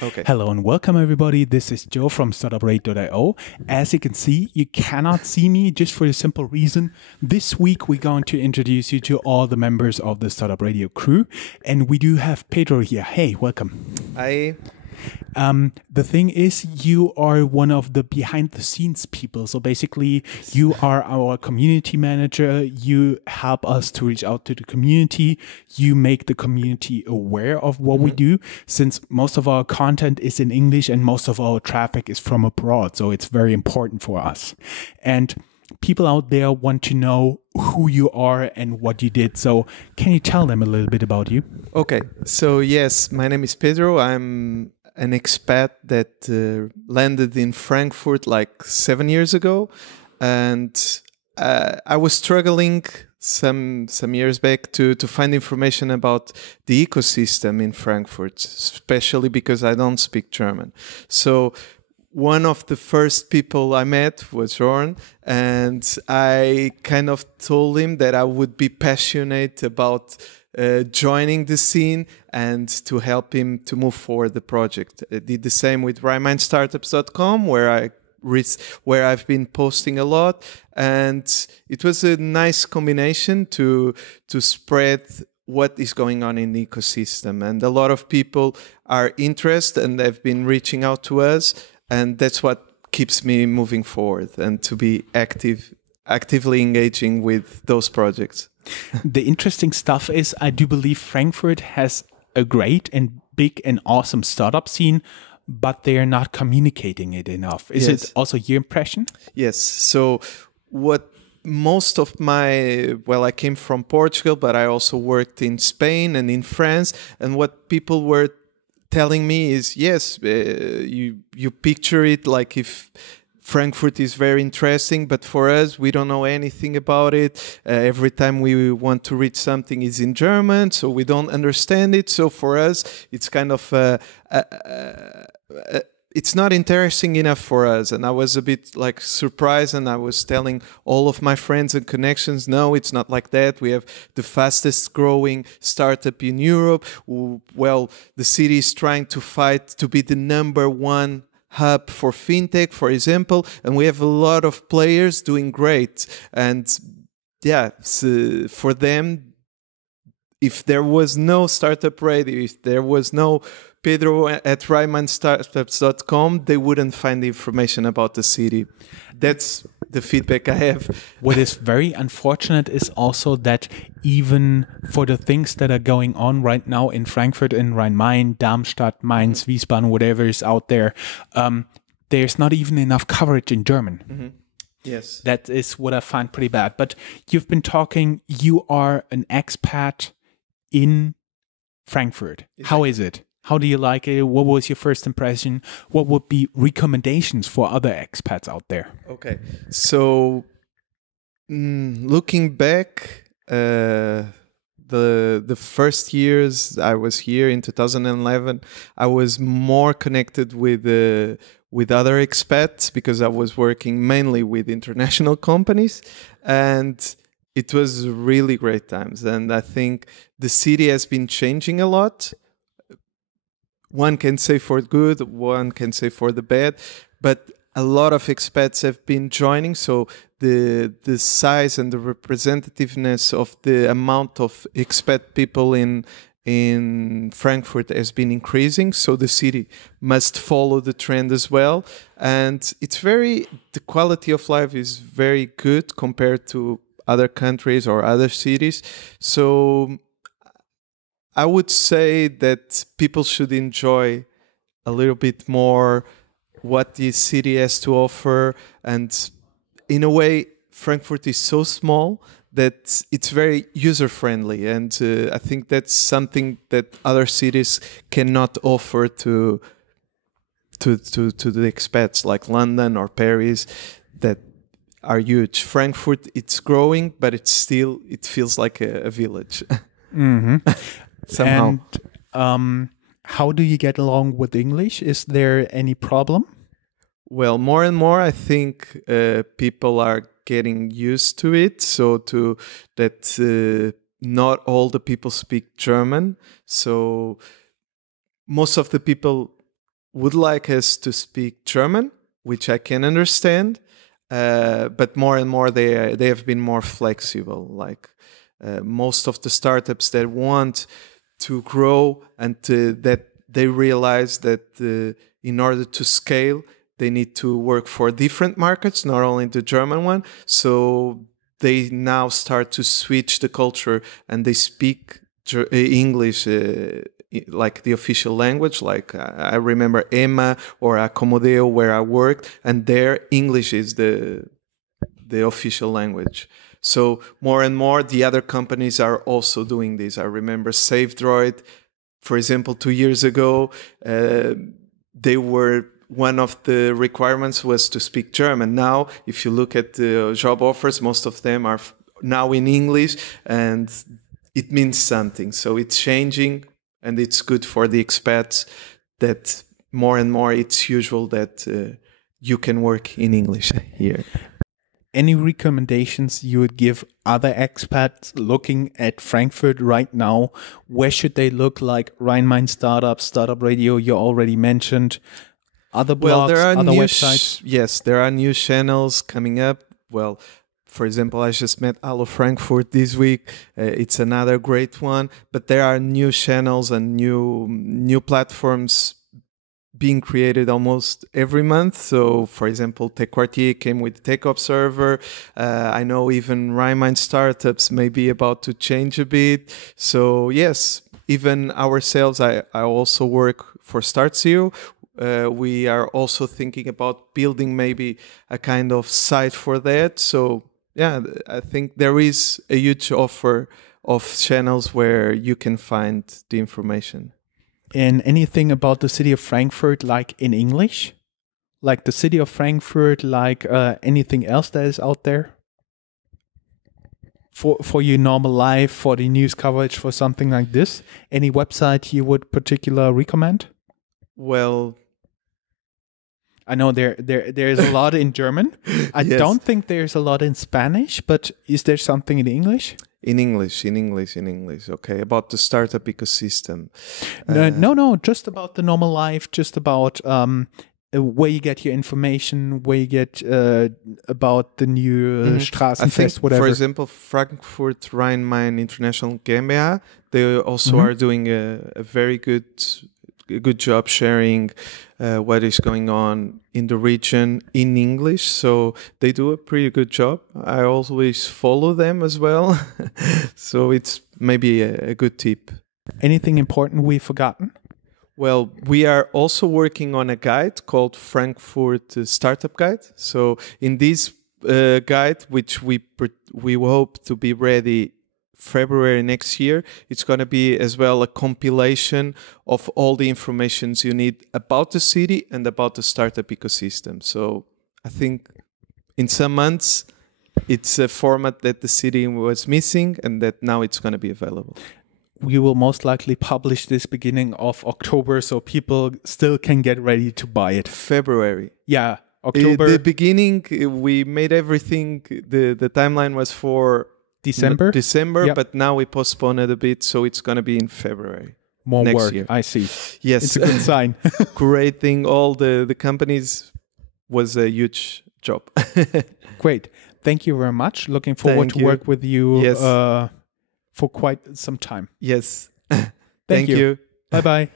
Okay. Hello and welcome everybody. This is Joe from StartupRate.io. As you can see, you cannot see me just for the simple reason. This week we're going to introduce you to all the members of the Startup Radio crew. And we do have Pedro here. Hey, welcome. I The thing is, you are one of the behind the scenes people. So basically, you are our community manager. You help us to reach out to the community. You make the community aware of what we do, since most of our content is in English and most of our traffic is from abroad. So it's very important for us. And people out there want to know who you are and what you did. So can you tell them a little bit about you? Okay. So yes, my name is Pedro. I'm an expat that landed in Frankfurt like 7 years ago, and I was struggling some years back to find information about the ecosystem in Frankfurt, especially because I don't speak German. So one of the first people I met was Jorn, and I kind of told him that I would be passionate about joining the scene and to help him to move forward the project. I did the same with RheinMindStartups.com, where I've been posting a lot, and it was a nice combination to spread what is going on in the ecosystem. And a lot of people are interested and they've been reaching out to us, and that's what keeps me moving forward and to be actively engaging with those projects. The interesting stuff is, I do believe Frankfurt has a great and big and awesome startup scene, but they are not communicating it enough. Is Yes. it also your impression? Yes. So what most of I came from Portugal, but I also worked in Spain and in France. And what people were telling me is, yes, you picture it like if Frankfurt is very interesting, but for us, we don't know anything about it. Every time we want to read something is in German, so we don't understand it. So for us, it's kind of it's not interesting enough for us. And I was a bit like surprised, and I was telling all of my friends and connections, no, it's not like that. We have the fastest growing startup in Europe. Well, the city is trying to fight to be the number one hub for fintech, for example, and we have a lot of players doing great. And yeah, so for them, if there was no startup radio, if there was no Pedro at RheinMindStartups.com, they wouldn't find the information about the city. That's the feedback I have. What is very unfortunate is also that even for the things that are going on right now in Frankfurt, in Rhein-Main, Darmstadt, Mainz, Wiesbaden, whatever is out there, there's not even enough coverage in German. Yes. That is what I find pretty bad. But you've been talking, you are an expat in Frankfurt. How is it? How do you like it? What was your first impression? What would be recommendations for other expats out there? Okay. So looking back, the first years I was here in 2011, I was more connected with other expats because I was working mainly with international companies, and it was really great times. And I think the city has been changing a lot. One can say for good, one can say for the bad, but a lot of expats have been joining. So the size and the representativeness of the amount of expat people in Frankfurt has been increasing. So the city must follow the trend as well. And the quality of life is very good compared to other countries or other cities. So I would say that people should enjoy a little bit more what the city has to offer. And in a way, Frankfurt is so small that it's very user-friendly. And I think that's something that other cities cannot offer to the expats, like London or Paris, that are huge. Frankfurt, it's growing, but it feels like a village. Somehow. And how do you get along with English? Is there any problem? Well, more and more, I think people are getting used to it. So not all the people speak German. So most of the people would like us to speak German, which I can understand, but more and more they have been more flexible. Like most of the startups that want to grow and that they realize that in order to scale, they need to work for different markets, not only the German one. So they now start to switch the culture and they speak English like the official language. Like I remember EMA or Acomodeo where I worked, and there English is the official language. So more and more the other companies are also doing this. I remember SafeDroid, for example, 2 years ago, they were one of the requirements was to speak German. Now, if you look at the job offers, most of them are now in English, and it means something. So it's changing, and it's good for the expats that more and more it's usual that you can work in English here. Any recommendations you would give other expats looking at Frankfurt right now? Where should they look? Like Rhein-Main Startup, Startup Radio, you already mentioned. Other blogs, other websites? Yes, there are new channels coming up. Well, for example, I just met Allo Frankfurt this week. It's another great one. But there are new channels and new platforms being created almost every month. So, for example, TechQuartier came with Tech Observer. I know even Rhein-Main Startups may be about to change a bit. So, yes, even ourselves, I also work for StartZero. We are also thinking about building maybe a kind of site for that. So, yeah, I think there is a huge offer of channels where you can find the information. And anything about the city of Frankfurt, like in English? Like the city of Frankfurt, like anything else that is out there? For your normal life, for the news coverage, for something like this? Any website you would particularly recommend? Well, I know there is a lot in German. I yes. don't think there's a lot in Spanish, but is there something in English? In English. Okay, about the startup ecosystem. No, just about the normal life, just about where you get your information, where you get about the new Straßenfest, whatever. For example, Frankfurt Rhein-Main International GmbH, they also are doing a very good job sharing what is going on in the region in English. So they do a pretty good job. I always follow them as well. So it's maybe a good tip. Anything important we've forgotten? Well, we are also working on a guide called Frankfurt Startup Guide. So in this guide, which we hope to be ready February next year, it's going to be as well a compilation of all the informations you need about the city and about the startup ecosystem. So I think in some months, it's a format that the city was missing and that now it's going to be available. We will most likely publish this beginning of October, so people still can get ready to buy it. February. Yeah, October. The beginning, we made everything, the timeline was for December, yep. But now we postpone it a bit, so it's going to be in February. More next work, year. I see. Yes. It's a good sign. Creating all the companies was a huge job. Great. Thank you very much. Looking forward to work with you yes. For quite some time. Yes. Thank you. you. Bye-bye.